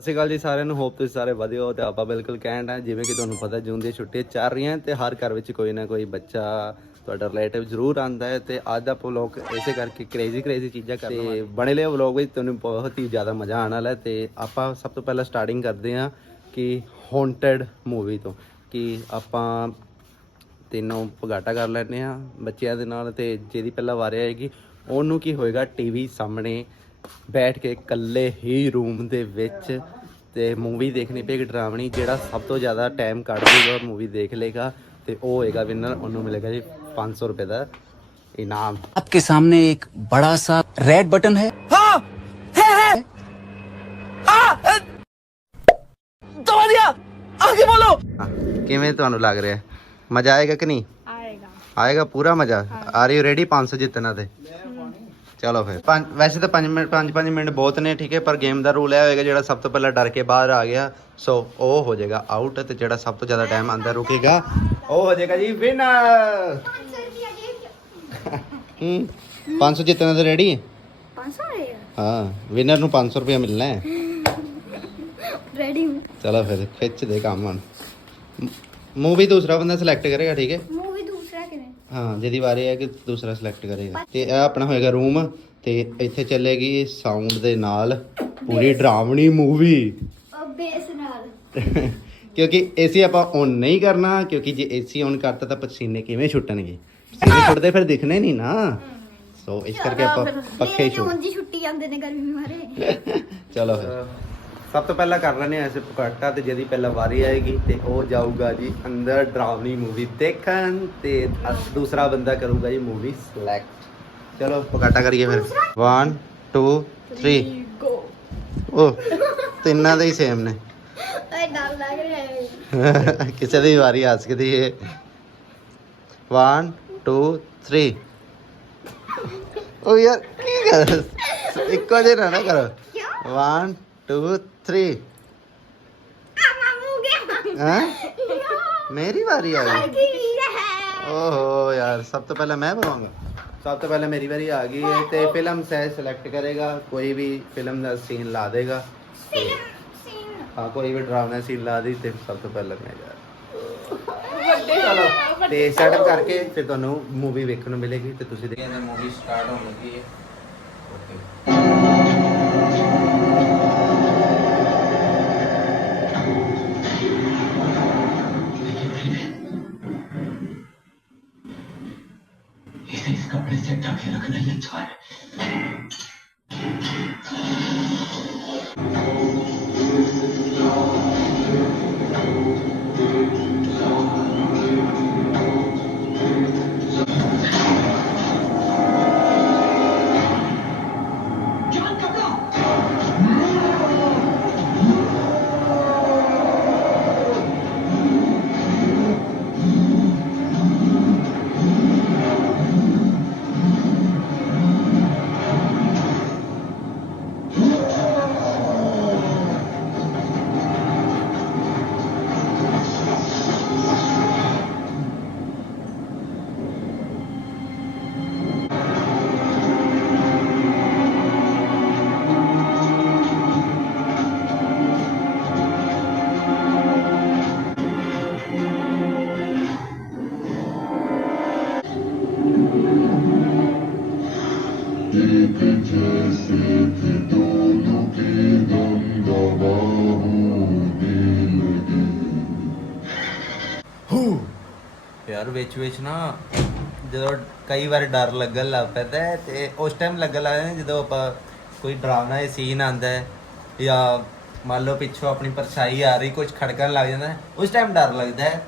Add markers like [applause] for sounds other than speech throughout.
ਸਤਿ ਸ਼੍ਰੀ ਅਕਾਲ ਜੀ ਸਾਰਿਆਂ ਨੂੰ ਹੋਪ ਤੁਸੀਂ ਸਾਰੇ ਵਧੀਆ ਹੋ ਤੇ ਆਪਾਂ ਬਿਲਕੁਲ ਕੈਂਟ ਆ ਜਿਵੇਂ ਕਿ ਤੁਹਾਨੂੰ ਪਤਾ ਜੂਨ ਦੀਆਂ ਛੁੱਟੀਆਂ ਚੱਲ ਰਹੀਆਂ ਤੇ ਹਰ ਘਰ ਵਿੱਚ ਕੋਈ ਨਾ ਕੋਈ ਬੱਚਾ ਤੁਹਾਡਾ ਰਿਲੇਟਿਵ ਜ਼ਰੂਰ ਆਂਦਾ ਹੈ ਤੇ ਅੱਜ ਦਾ ਵਲੌਗ ਇਸੇ ਕਰਕੇ ਕ੍ਰੇਜ਼ੀ ਕ੍ਰੇਜ਼ੀ ਚੀਜ਼ਾਂ ਕਰ ਤੇ ਬਣੇ ਲਿਆ ਵਲੌਗ ਵਿੱਚ ਤੁਹਾਨੂੰ ਬਹੁਤ ਹੀ ਜ਼ਿਆਦਾ ਮਜ਼ਾ ਆਉਣ ਵਾਲਾ ਤੇ ਆਪਾਂ ਸਭ ਤੋਂ ਪਹਿਲਾਂ ਸਟਾਰਟਿੰਗ ਕਰਦੇ ਹਾਂ ਕਿ ਹੌਂਟਡ ਮੂਵੀ ਤੋਂ ਕਿ ਆਪਾਂ ਤਿੰਨੋਂ ਪਗਾਟਾ ਕਰ ਲੈਨੇ ਆ ਬੱਚਿਆਂ ਦੇ ਨਾਲ ਤੇ ਜਿਹਦੀ ਪਹਿਲਾਂ ਵਾਰੀ ਆਏਗੀ ਉਹਨੂੰ ਕੀ ਹੋਏਗਾ ਟੀਵੀ ਸਾਹਮਣੇ ਬੈਠ ਕੇ ਇਕੱਲੇ ਹੀ ਰੂਮ ਦੇ ਵਿੱਚ ਤੇ ਮੂਵੀ ਦੇਖਣੀ ਪਏਗੀ ਡਰਾਵਣੀ ਜਿਹੜਾ ਸਭ ਤੋਂ ਜ਼ਿਆਦਾ ਟਾਈਮ ਕੱਢ ਦੇਗਾ ਔਰ ਮੂਵੀ ਦੇਖ ਲੇਗਾ ਤੇ ਉਹ ਹੋਏਗਾ ਵਿਨਰ ਉਹਨੂੰ ਮਿਲੇਗਾ ਜੀ 500 ਰੁਪਏ ਦਾ ਇਨਾਮ आपके सामने एक बड़ा सा रेड बटन है ਹਾਂ, ਕਿਵੇਂ ਤੁਹਾਨੂੰ ਲੱਗ ਰਿਹਾ ਮਜ਼ਾ ਆਏਗਾ ਕਿ ਨਹੀਂ ਆਏਗਾ ਆਏਗਾ ਪੂਰਾ ਮਜ਼ਾ ਆਰ ਯੂ ਰੈਡੀ 500 ਜਿੱਤਣਾ ਤੇ ਚਲੋ ਫਿਰ। ਪੰਜ ਵੈਸੇ ਤਾਂ 5 ਮਿੰਟ 5-5 ਮਿੰਟ ਬਹੁਤ ਨੇ ਠੀਕ ਹੈ ਪਰ ਗੇਮ ਦਾ ਰੂਲ ਇਹ ਹੋਏਗਾ ਜਿਹੜਾ ਸਭ ਤੋਂ ਪਹਿਲਾਂ ਡਰ ਕੇ ਬਾਹਰ ਆ ਗਿਆ ਸੋ ਉਹ ਹੋ ਜਾਏਗਾ ਆਊਟ ਤੇ ਜਿਹੜਾ ਸਭ ਤੋਂ ਜ਼ਿਆਦਾ ਟਾਈਮ ਅੰਦਰ ਰੁਕੇਗਾ ਉਹ ਹੋ ਜਾਏਗਾ ਜੀ ਵਿਨਰ ਹੂੰ 500 ਜਿੱਤਣਾ ਤੇ ਰੈਡੀ ਹੈ 500 ਆਏਗਾ ਹਾਂ ਵਿਨਰ ਨੂੰ 500 ਰੁਪਏ ਮਿਲਣਾ ਹੈ। ਰੈਡੀ ਚਲੋ ਫਿਰ ਖਿੱਚ ਦੇ ਕੰਮ ਹੁਣ। ਮੂਵੀ ਦੂਸਰਾ ਬੰਦਾ ਸਿਲੈਕਟ ਕਰੇਗਾ ਠੀਕ ਹੈ? ਹਾਂ ਜਿਹਦੀ ਵਾਰੀ ਹੈ ਕਿ ਦੂਸਰਾ ਸਿਲੈਕਟ ਕਰੇਗਾ। ਤੇ ਇਹ ਆਪਣਾ ਹੋਏਗਾ ਰੂਮ ਤੇ ਇੱਥੇ ਚੱਲੇਗੀ ਸਾਊਂਡ ਦੇ ਨਾਲ ਪੂਰੀ ਡਰਾਵਣੀ ਮੂਵੀ ਬੇਸ ਨਾਲ। [laughs] ਕਿਉਂਕਿ ਏਸੀ ਆਪਾਂ ਔਨ ਨਹੀਂ ਕਰਨਾ ਕਿਉਂਕਿ ਜੇ ਏਸੀ ਔਨ ਕਰਤਾ ਤਾਂ ਪਸੀਨੇ ਕਿਵੇਂ ਛੁੱਟਣਗੇ? ਪਸੀਨੇ ਛੁੱਟਦੇ ਫਿਰ ਦਿਖਣੇ ਨਹੀਂ ਨਾ। ਸੋ ਇਸ ਕਰਕੇ ਆਪਾਂ ਪੱਖੇ ਜੀ ਛੁੱਟੀ ਜਾਂਦੇ ਨੇ ਗਰਮੀ ਮਾਰੇ [laughs] ਚਲੋ ਫਿਰ। ਸਭ ਤੋਂ ਪਹਿਲਾਂ ਕਰ ਲੈਣੇ ਆ ਐਸੇ ਪਕਾਟਾ ਤੇ ਜਿਹਦੀ ਪਹਿਲਾਂ ਵਾਰੀ ਆਏਗੀ ਤੇ ਉਹ ਜਾਊਗਾ ਜੀ ਅੰਦਰ ਡਰਾਵਣੀ ਮੂਵੀ ਦੇਖਣ ਤੇ ਦੂਸਰਾ ਬੰਦਾ ਕਰੂਗਾ ਜੀ ਮੂਵੀ ਸਿਲੈਕਟ ਚਲੋ ਪਕਾਟਾ ਕਰੀਏ ਫਿਰ। 1 2 3 ਗੋ ਉਹ ਤਿੰਨਾਂ ਦੇ ਹੀ ਸੇਮ ਨੇ। ਓਏ ਡਰ ਲੱਗ ਰਿਹਾ ਹੈ। ਕਿਸੇ ਦੀ ਵਾਰੀ ਆ ਸਕਦੀ ਹੈ 1 2 3 ਉਹ ਯਾਰ ਕੀ ਕਰ? ਇੱਕੋ ਜਿਹਾ ਨਾ ਨਾ ਕਰੋ। ਕਿਉਂ? 1 2 3 ਆ ਮਾਮੂ ਗਿਆ ਹਾਂ? ਮੇਰੀ ਵਾਰੀ ਆ ਗਈ ਕੀ ਹੈ ਓਹੋ ਯਾਰ ਸਭ ਤੋਂ ਪਹਿਲਾਂ ਮੈਂ ਬਣਾਉਂਗਾ। ਸਭ ਤੋਂ ਪਹਿਲਾਂ ਮੇਰੀ ਵਾਰੀ ਆ ਗਈ ਹੈ ਤੇ ਫਿਲਮ ਸਹਿ ਸਿਲੈਕਟ ਕਰੇਗਾ। ਕੋਈ ਵੀ ਫਿਲਮ ਦਾ ਸੀਨ ਲਾ ਦੇਗਾ। ਤੇ ਹਾਂ ਕੋਈ ਵੀ ਡਰਾਵਨਾ ਸੀਨ ਲਾ ਦੀ ਤੇ ਸਭ ਤੋਂ ਪਹਿਲਾਂ ਮੈਂ ਜਾ ਚਲੋ ਤੇ ਸੈਟਅਪ ਕਰਕੇ ਫਿਰ ਤੁਹਾਨੂੰ ਮੂਵੀ ਵੇਖਣ ਨੂੰ ਮਿਲੇਗੀ ਤੇ ਤੁਸੀਂ ਦੇਖਿਆ ਮੂਵੀ ਸਟਾਰਟ ਹੋਣ ਲੱਗੀ ਹੈ। ਓਕੇ ਯਾਰ ਵਿੱਚ ਵਿੱਚ ਨਾ ਜਦੋਂ ਕਈ ਵਾਰ ਡਰ ਲੱਗਣ ਲੱਗ ਪੈਂਦਾ ਹੈ ਤੇ ਉਸ ਟਾਈਮ ਲੱਗਣ ਲੱਗ ਜਾਂਦਾ ਜਦੋਂ ਆਪਾਂ ਕੋਈ ਡਰਾਵਨਾ ਜਿਹਾ ਸੀਨ ਆਂਦਾ ਹੈ ਜਾਂ ਮੰਨ ਲਓ ਪਿੱਛੋਂ ਆਪਣੀ ਪਰਛਾਈ ਆ ਰਹੀ ਕੁਝ ਖੜਕਣ ਲੱਗ ਜਾਂਦਾ ਉਸ ਟਾਈਮ ਡਰ ਲੱਗਦਾ ਹੈ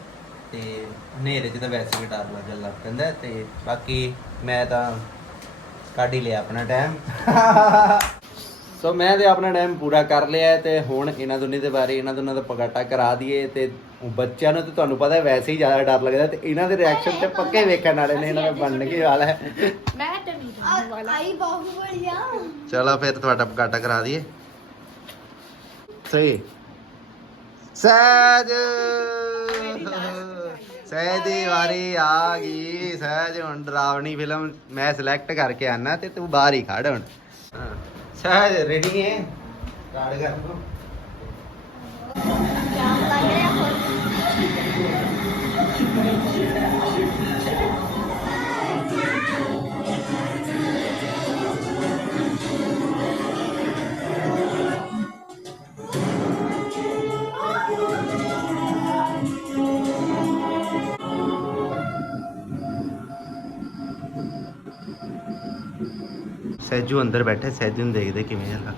ਤੇ ਹਨੇਰੇ 'ਚ ਤਾਂ ਵੈਸੇ ਵੀ ਡਰ ਲੱਗਣ ਲੱਗ ਪੈਂਦਾ ਹੈ ਤੇ ਬਾਕੀ ਮੈਂ ਤਾਂ ਕੱਢ ਹੀ ਲਿਆ ਆਪਣਾ ਟਾਈਮ ਸੋ ਮੈਂ ਤੇ ਆਪਣਾ ਟਾਈਮ ਪੂਰਾ ਕਰ ਲਿਆ ਤੇ ਹੁਣ ਇਹਨਾਂ ਦੋਨੇ ਦੇ ਬਾਰੇ ਇਹਨਾਂ ਦੋਨਾਂ ਦਾ ਪਗਾਟਾ ਕਰਾ ਦਈਏ ਤੇ ਬੱਚਿਆਂ ਨੂੰ ਤੇ ਤੁਹਾਨੂੰ ਪਤਾ ਹੈ ਵੈਸੇ ਹੀ ਜ਼ਿਆਦਾ ਡਰ ਲੱਗਦਾ ਤੇ ਇਹਨਾਂ ਦੇ ਰਿਐਕਸ਼ਨ ਤੇ ਪੱਕੇ ਵੇਖਣ ਵਾਲੇ ਨੇ ਇਹਨਾਂ ਦਾ ਬਣਨ ਕੀ ਵਾਲਾ ਹੈ। ਮੈਂ ਤਾਂ ਨਹੀਂ ਜਾਣ ਵਾਲਾ। ਆਈ ਬਾਹੂਬਲੀ ਆ ਚਲੋ ਫਿਰ ਤੁਹਾਡਾ ਪਗਾਟਾ ਕਰਾ ਦਈਏ। 3 ਸਹਿਜ। ਸਹਿਜ ਦੀ ਵਾਰੀ ਆ ਗਈ। ਸਹਿਜ ਹੁਣ ਡਰਾਵਣੀ ਫਿਲਮ ਮੈਂ ਸਿਲੈਕਟ ਕਰਕੇ ਆਣਾ ਤੇ ਤੂੰ ਬਾਹਰ ਹੀ ਖੜ ਹੁਣ। ਹਾਂ। ਸਹਿਜ ਰੈਡੀ ਹੈ? ਕਾਰਡ ਕਰ ਦੋ ਸੈਜੂ ਅੰਦਰ ਬੈਠੇ ਸੈਜੂ ਨੂੰ ਦੇਖਦੇ ਕਿਵੇਂ ਆ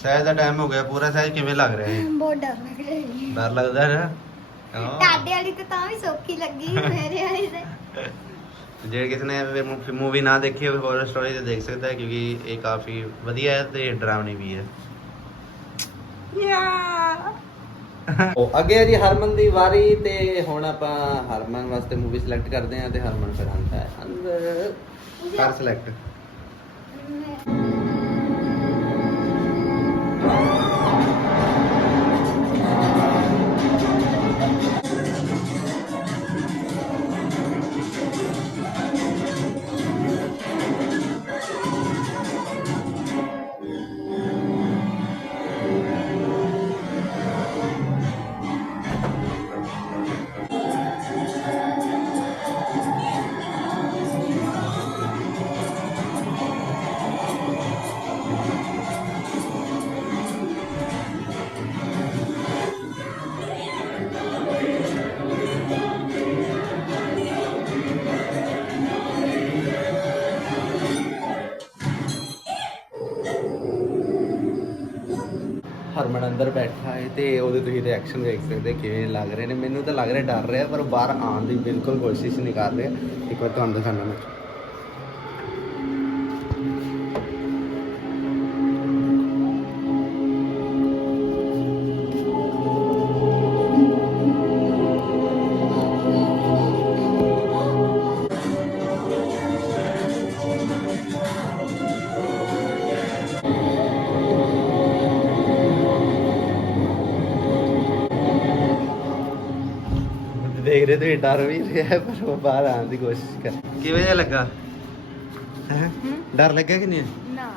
ਸਹਿਜ ਦਾ ਟਾਈਮ ਹੋ ਗਿਆ ਪੂਰਾ ਸਹਿਜ ਕਿਵੇਂ ਲੱਗ ਰਿਹਾ ਹੈ ਬਹੁਤ ਡਰ ਲੱਗ ਰਿਹਾ ਹੈ ਡਰ ਲੱਗਦਾ ਹੈ। ਨਾ ਤੁਹਾਡੇ ਵਾਲੀ ਤਾਂ ਤਾਂ ਵੀ ਸੌਖੀ ਲੱਗੀ ਮੇਰੇ ਵਾਲੀ ਤੇ। ਜੇ ਕਿਸੇ ਨੇ ਮੂਵੀ ਨਾ ਦੇਖੀ ਹੋਵੇ ਹੌਰਰ ਸਟੋਰੀ ਤੇ ਦੇਖ ਸਕਦਾ ਹੈ ਕਿਉਂਕਿ ਇਹ ਕਾਫੀ ਵਧੀਆ ਹੈ ਤੇ ਡਰਾਵਣੀ ਵੀ ਹੈ। ਉਹ ਅੱਗੇ ਹੈ ਜੀ ਹਰਮਨ ਦੀ ਵਾਰੀ ਤੇ ਹੁਣ ਆਪਾਂ ਹਰਮਨ ਵਾਸਤੇ ਮੂਵੀ ਸਿਲੈਕਟ ਕਰਦੇ ਹਾਂ ਤੇ ਹਰਮਨ ਫਿਰ ਆਉਂਦਾ ਹੈ। ਅੰਦਰ। ਕਰ ਸਿਲੈਕਟ ਹਰਮਨ ਅੰਦਰ ਬੈਠਾ ਹੈ ਤੇ ਉਹਦੇ ਤੁਸੀਂ ਰਿਐਕਸ਼ਨ ਵੇਖ ਸਕਦੇ ਕਿਵੇਂ ਲੱਗ ਰਹੇ ਨੇ। ਮੈਨੂੰ ਤਾਂ ਲੱਗ ਰਿਹਾ ਡਰ ਰਿਹਾ, ਪਰ ਉਹ ਬਾਹਰ ਆਉਣ ਦੀ ਬਿਲਕੁਲ ਕੋਸ਼ਿਸ਼ ਨਹੀਂ ਕਰ ਰਿਹਾ। ਇੱਕ ਵਾਰ ਤੁਹਾਨੂੰ ਦਿਖਾਣਾ ਮੈਂ। ਰਹੇ ਤੁਸੀਂ ਡਰ ਵੀ ਰਿਹਾ ਪਰ ਉਹ ਬਾਹਰ ਆਉਣ ਦੀ ਕੋਸ਼ਿਸ਼ ਕਰ। ਕਿਵੇਂ ਜਿਹਾ ਲੱਗਾ? ਹੈਂ? ਡਰ ਲੱਗਾ ਕਿ ਨਹੀਂ? ਨਾ।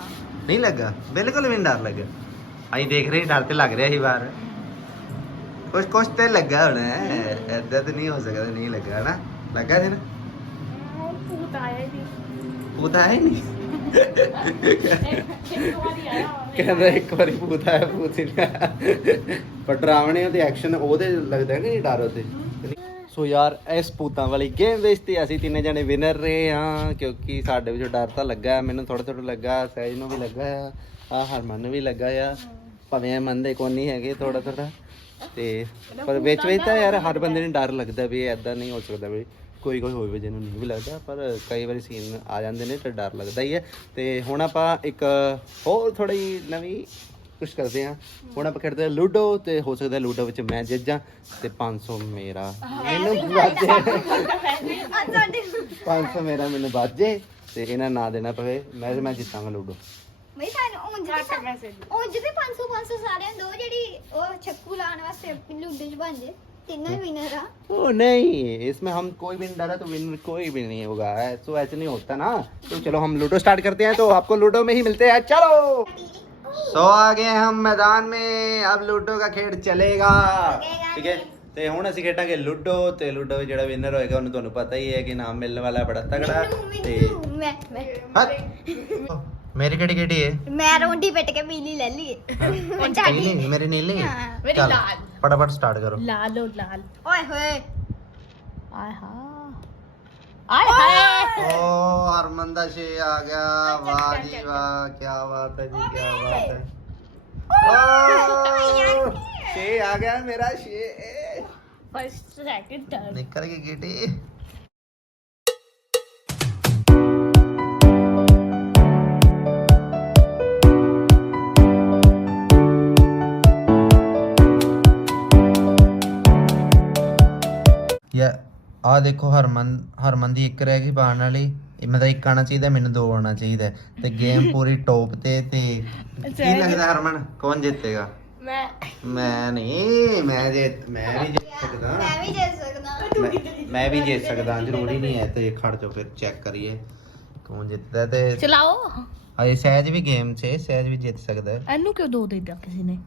ਨਹੀਂ ਲੱਗਾ? ਬਿਲਕੁਲ ਵੀ ਨਹੀਂ ਡਰ ਲੱਗਾ ਅਸੀਂ ਦੇਖ ਰਹੇ ਸੀ, ਡਰ ਤੇ ਲੱਗ ਰਿਹਾ ਸੀ ਬਾਹਰ। ਕੁਛ ਕੁਛ ਤੇ ਲੱਗਾ ਹੁਣ ਐਦਾਂ ਤੇ ਨਹੀਂ ਹੋ ਸਕਦਾ ਨਹੀਂ ਲੱਗਾ ਨਾ ਲੱਗਾ ਸੀ ਨਾ? ਭੂਤ ਆਇਆ ਸੀ ਭੂਤ ਆਇਆ ਹੀ ਨਹੀਂ? ਇੱਕ ਵਾਰੀ ਆਇਆ ਕਹਿੰਦਾ ਇੱਕ ਵਾਰੀ ਭੂਤ ਆਇਆ ਭੂਤ ਹੀ। ਪਰ ਡਰਾਵਣੇ ਤੇ ਐਕਸ਼ਨ ਉਹਦੇ ਲੱਗਦਾ ਕਿ ਨਹੀਂ ਡਰ ਉਹਦੇ? ਸੋ ਯਾਰ ਇਸ ਭੂਤਾਂ ਵਾਲੀ ਗੇਮ ਵਿੱਚ ਤੇ ਅਸੀਂ ਤਿੰਨੇ ਜਣੇ ਵਿਨਰ ਰਹੇ ਹਾਂ ਕਿਉਂਕਿ ਸਾਡੇ ਵਿੱਚੋਂ ਡਰ ਤਾਂ ਲੱਗਾ ਮੈਨੂੰ ਥੋੜਾ ਥੋੜਾ ਲੱਗਾ ਸਹਿਜ ਨੂੰ ਵੀ ਲੱਗਾ ਆ ਆ ਹਰਮਨ ਨੂੰ ਵੀ ਲੱਗਾ ਆ। ਭਾਵੇਂ ਇਹ ਮੰਨਦੇ ਕੋਈ ਨਹੀਂ ਹੈਗੇ ਥੋੜਾ ਥੋੜਾ ਤੇ ਪਰ ਵਿੱਚ ਵਿੱਚ ਤਾਂ ਯਾਰ ਹਰ ਬੰਦੇ ਨੂੰ ਡਰ ਲੱਗਦਾ ਵੀ ਐਦਾਂ ਨਹੀਂ ਹੋ ਸਕਦਾ ਵੀ ਕੋਈ ਕੋਈ ਹੋਵੇ ਜਿਹਨੂੰ ਨਹੀਂ ਵੀ ਲੱਗਦਾ ਪਰ ਕਈ ਵਾਰੀ ਸੀਨ ਆ ਜਾਂਦੇ ਨੇ ਤੇ ਡਰ ਲੱਗਦਾ ਹੀ ਹੈ। ਤੇ ਹੁਣ ਆਪਾਂ ਇੱਕ ਹੋਰ ਥੋੜੀ ਨਵੀਂ ਕੁਛ ਕਰਦੇ ਹਾਂ ਹੁਣ ਆਪਾਂ ਖੇਡਦੇ ਹਾਂ ਲੂਡੋ ਤੇ ਹੋ ਸਕਦਾ ਲੂਡੋ ਵਿੱਚ ਮੈਂ ਜਿੱਤ ਜਾਂ ਤੇ 500 ਮੇਰਾ ਮੈਨੂੰ ਬਾਜੇ ਆ ਸਾਡੇ 500 ਮੇਰਾ ਮੈਨੂੰ ਬਾਜੇ ਤੇ ਇਹਨਾਂ ਨਾ ਦੇਣਾ ਪਵੇ ਮੈਂ ਮੈਂ ਜਿੱਤਾਂਗਾ ਲੂਡੋ ਬਈ ਸਾਨੂੰ ਉਂਝ ਤੇ ਉਂਝ ਤੇ 500 500 ਸਾਰਿਆਂ ਦੋ ਜਿਹੜੀ ਉਹ ਚੱਕੂ ਲਾਉਣ ਵਾਸਤੇ ਲੁੱਡੇ ਚ ਬਣ ਜੇ ਤਿੰਨਾਂ ਵਿਨਰ ਆ ओ नहीं इसमें हम कोई भी नहीं डरा तो विनर कोई भी नहीं होगा तो ऐसे नहीं होता ना तो चलो हम लूडो स्टार्ट करते हैं तो आपको लूडो में ही मिलते हैं चलो ਸੋ ਆ ਗਏ ਹਮ ਮੈਦਾਨ ਮੇ ਅਬ ਲੂਡੋ ਦਾ ਖੇਡ ਚਲੇਗਾ ਠੀਕ ਹੈ ਤੇ ਹੁਣ ਅਸੀਂ ਖੇਡਾਂਗੇ ਲੂਡੋ ਤੇ ਲੂਡੋ ਜਿਹੜਾ ਵਿਨਰ ਹੋਏਗਾ ਉਹਨੂੰ ਤੁਹਾਨੂੰ ਪਤਾ ਹੀ ਹੈ ਕਿ ਨਾਮ ਮਿਲਣ ਵਾਲਾ ਬੜਾ ਤਗੜਾ ਤੇ ਮੈਂ ਮੈਂ ਮੇਰੀ ਕਿਹੜੀ ਕਿਹੜੀ ਹੈ ਮੈਂ ਰੋਂਡੀ ਪਿੱਟ ਕੇ ਪੀਲੀ ਲੈ ਲਈ ਹੁਣ ਮੇਰੀ ਨੀਲੀ ਲਾਲ ਫਟਾਫਟ ਸਟਾਰਟ ਕਰੋ ਲਾਲ ਲਾਲ ਓਏ ਹੋਏ ਆਹਾ ਆਏ ਹਾਏ। ਓ ਹਰਮਨ ਦਾ ਛੇ ਆ ਗਿਆ ਵਾਹ ਜੀ ਵਾਹ ਕੀ ਬਾਤ ਹੈ ਜੀ ਕੀ ਬਾਤ ਹੈ। ਓ ਛੇ ਆ ਗਿਆ ਮੇਰਾ ਛੇ। ਫਸਟ ਸੈਕਿੰਡ ਨਿਕਲ ਗਈ ਗੀਟੀ। ਯਾ ਆ ਦੇਖੋ ਹਰਮਨ ਹਰਮਨ ਦੀ ਇੱਕ ਰਹਿ ਗਈ ਪਾਣ ਵਾਲੀ। ਇਹ ਮਤਲਬ ਇੱਕ ਆਣਾ ਚਾਹੀਦਾ ਮੈਨੂੰ ਦੋ ਆਉਣਾ ਚਾਹੀਦਾ। ਤੇ ਗੇਮ ਪੂਰੀ ਟੌਪ ਤੇ ਤੇ ਕੀ ਲੱਗਦਾ ਹਰਮਨ? ਕੌਣ ਜਿੱਤੇਗਾ? ਮੈਂ। ਮੈਂ ਨਹੀਂ ਮੈਂ ਜੇ ਮੈਂ ਵੀ ਜਿੱਤ ਸਕਦਾ। ਮੈਂ ਵੀ ਦੇ ਸਕਦਾ। ਮੈਂ- ਵੀ ਜਿੱਤ ਸਕਦਾ ਜ਼ਰੂਰੀ ਨਹੀਂ ਹੈ ਤੇ ਖੜ ਜਾਓ ਫਿਰ ਚੈੱਕ ਕਰੀਏ। ਕੌਣ ਜਿੱਤਦਾ ਤੇ ਚਲਾਓ। ਅਜੇ ਸਹਿਜ ਵੀ ਗੇਮ 'ਚ ਹੈ, ਸਹਿਜ ਵੀ ਜਿੱਤ ਸਕਦਾ। ਹੈ ਇਹਨੂੰ ਕਿਉਂ ਦੋ ਦੇ ਦਿੱਤਾ ਕਿਸੇ ਨੇ?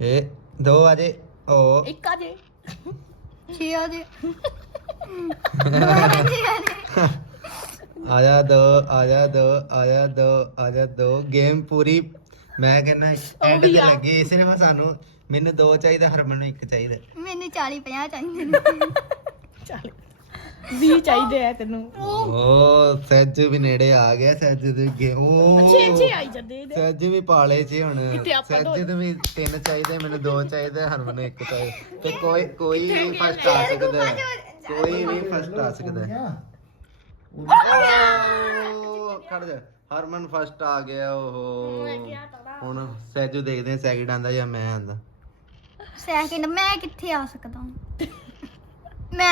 ਇਹ ਦੋ ਵਜੇ ਓ ਇੱਕ ਆ ਜੇ ਛੇ ਆ ਦੇ [laughs] ਆਇਆ ਦੋ ਆਇਆ ਦੋ ਆਇਆ ਦੋ ਆਇਆ ਦੋ। ਗੇਮ ਪੂਰੀ ਮੈਂ ਕਹਿੰਦਾ ਐਂਡ ਤੇ ਵੀ ਆ। ਲੱਗੀ ਸਿਰਫ ਸਾਨੂੰ। ਮੈਨੂੰ ਦੋ ਚਾਹੀਦਾ ਹਰਮਨ ਨੂੰ ਇੱਕ ਚਾਹੀਦਾ। ਮੈਨੂੰ 40 50 ਚਾਹੀਦੇ ਨੇ। ਚੱਲ। 20 ਚਾਹੀਦੇ ਆ ਤੈਨੂੰ। ਓ ਸੱਜ ਵੀ ਨੇੜੇ ਆ ਗਿਆ ਸੱਜ ਦੇ ਗੇ ਓ ਛੇ ਛੇ ਆਈ ਜਾਂਦੇ ਇਹਦੇ। ਸੱਜ ਵੀ ਪਾਲੇ ਚ ਹੁਣ। ਕਿਤੇ ਆਪਾਂ ਦੋ- ਸੱਜ ਨੂੰ ਵੀ ਤਿੰਨ ਚਾਹੀਦੇ ਮੈਨੂੰ ਦੋ ਚਾਹੀਦੇ ਹਰਮਨ ਨੂੰ ਇੱਕ ਚਾਹੀਦਾ ਤੇ ਕੋਈ ਕੋਈ ਵੀ ਫਸਟ ਆ ਸਕਦਾ। ਕੋਈ ਵੀ ਫਸਟ ਆ ਸਕਦਾ। ਹੈ। ਓ, ਖੜ ਜਾ। ਹਰਮਨ ਫਸਟ ਆ ਗਿਆ ਓਹੋ। ਹੁਣ ਸੈਜੂ ਦੇਖਦੇ ਆ ਸੈਕਿੰਡ ਆਂਦਾ ਜਾਂ ਮੈਂ ਆਂਦਾ। ਸੈਕਿੰਡ ਮੈਂ ਕਿੱਥੇ ਆ ਸਕਦਾ? ਹਾਂ?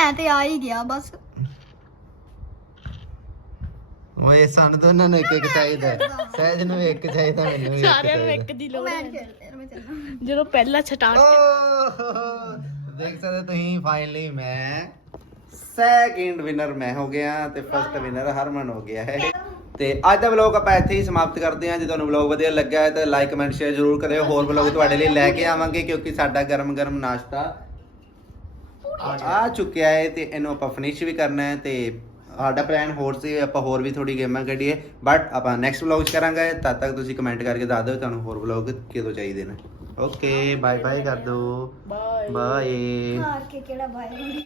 ਮੈਂ ਤੇ ਆ ਹੀ ਗਿਆ ਬਸ। ਓਏ ਸਾਨੂੰ ਦੋਨਾਂ ਨੂੰ ਇੱਕ ਇੱਕ ਚਾਹੀਦਾ। ਸਹਿਜ ਨੂੰ ਇੱਕ ਚਾਹੀਦਾ ਮੈਨੂੰ ਵੀ ਸਾਰਿਆਂ ਨੂੰ ਇੱਕ ਦੀ ਲੋੜ ਮੈਂ ਹੈ ਖੇਡਦਾ ਮੈਂ ਜਦੋਂ ਪਹਿਲਾ ਛਟਾਣ ਓਹ, ਦੇਖ ਸਕਦੇ ਤੁਸੀਂ ਫਾਈਨਲੀ ਮੈਂ ਸੈਕਿੰਡ ਵਿਨਰ ਮੈਂ ਹੋ ਗਿਆ ਤੇ ਫਸਟ ਵਿਨਰ ਹਰਮਨ ਹੋ ਗਿਆ ਹੈ। ਤੇ ਅੱਜ ਦਾ ਵਲੌਗ ਆਪਾਂ ਇੱਥੇ ਹੀ ਸਮਾਪਤ ਕਰਦੇ ਹਾਂ। ਜੇ ਤੁਹਾਨੂੰ ਵਲੌਗ ਵਧੀਆ ਲੱਗਾ ਹੈ ਤਾਂ ਲਾਈਕ ਕਮੈਂਟ ਸ਼ੇਅਰ ਜ਼ਰੂਰ ਕਰਿਓ। ਹੋਰ ਵਲੌਗ ਤੁਹਾਡੇ ਲਈ ਲੈ ਕੇ ਆਵਾਂਗੇ ਕਿਉਂਕਿ ਸਾਡਾ ਗਰਮ ਗਰਮ ਨਾਸ਼ਤਾ ਆ ਚੁੱਕਿਆ ਹੈ ਤੇ ਇਹਨੂੰ ਆਪਾਂ ਫਿਨਿਸ਼ ਵੀ ਕਰਨਾ ਹੈ ਤੇ ਸਾਡਾ ਪਲਾਨ ਹੋਰ ਸੀ ਆਪਾਂ ਹੋਰ ਵੀ ਥੋੜੀ ਗੇਮਾਂ ਕੱਢੀਏ ਬਟ ਆਪਾਂ ਨੈਕਸਟ ਵਲੌਗ ਚ ਕਰਾਂਗੇ ਤਦ ਤੱਕ ਤੁਸੀਂ ਕਮੈਂਟ ਕਰਕੇ ਦੱਸ ਦਿਓ ਤੁਹਾਨੂੰ ਹੋਰ ਵਲੌਗ ਕਿਦੋਂ ਚਾਹੀਦੇ ਨੇ। ਓਕੇ ਬਾਏ ਬਾਏ ਕਰ ਦਿਓ ਬਾਏ ਬਾਏ ਹਾਰ ਕੇ ਕਿਹੜਾ ਬਾਏ